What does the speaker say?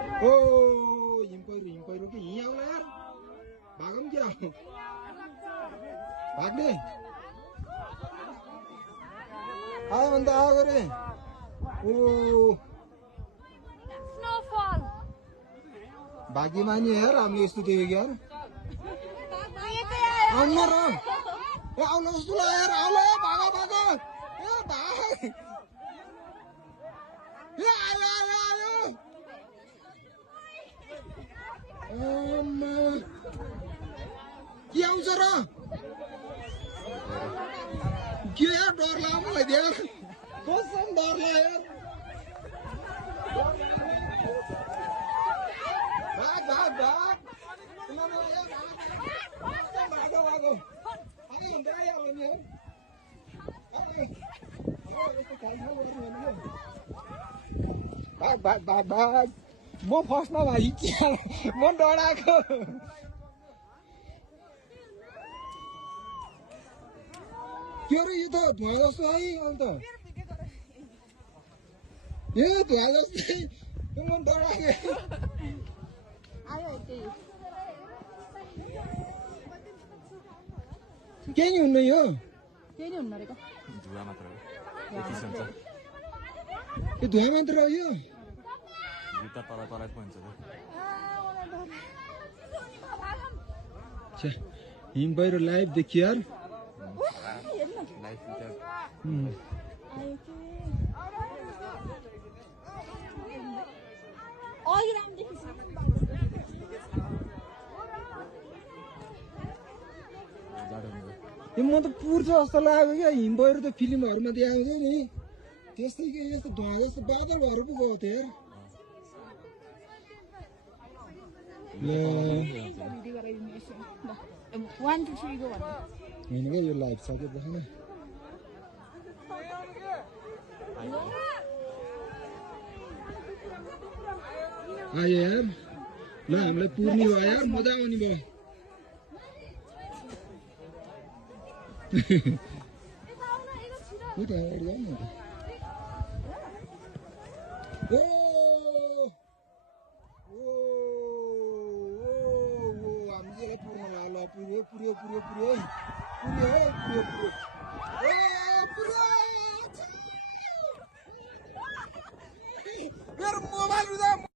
ओ हिम पहिरो कि यहीँ आउला यार भागौँ क्या भाग्ने आयो भने त आएको रे ओ स्नोफॉल भाग्यमानी यार हामीले यस्तो देखेको यार आउनु र ए आउनु जस्तो ल यार आउला भाग भाग ए भाग ए आयो आयो आयो के आउँछ र के यार डर लाग्यो मलाई यार कसम डर लाग्यो भाग भाग भाग भागो भागो आयो हुन्छ आइहाल्यो नि भाग भाग भाग भाग म फर्स्टमा भागिहाल्यो म डराएको के रे यो त धुवा जस्तो है अन्त ए धुवा जस्तै म डराएको केही हुन्न यो केही नि हुन्न रहेको धुवा मात्र हो यति हुन्छ यो धुवा मात्र हो यो जुत्ता तल तलै पो हुन्छ हिम पहिरो लाइभ देखियो यार म त पुर्छ जस्तो लाग्यो क्या हिम पहिरो त फिल्महरूमा देखाउँछ नि त्यस्तै के यस्तो धुवा जस्तो बादल भएर पो गएको थियो यार होइन क्या यो लाइभ सकेपछि आयो यार ल हामीलाई पुर्ने भयो यार मजा आउने भयो हामीले पुर्न ल पुर्यो पुर्यो पुर्यो पुर्यो पुर्यो पुर्यो पुर्यो पुर्यो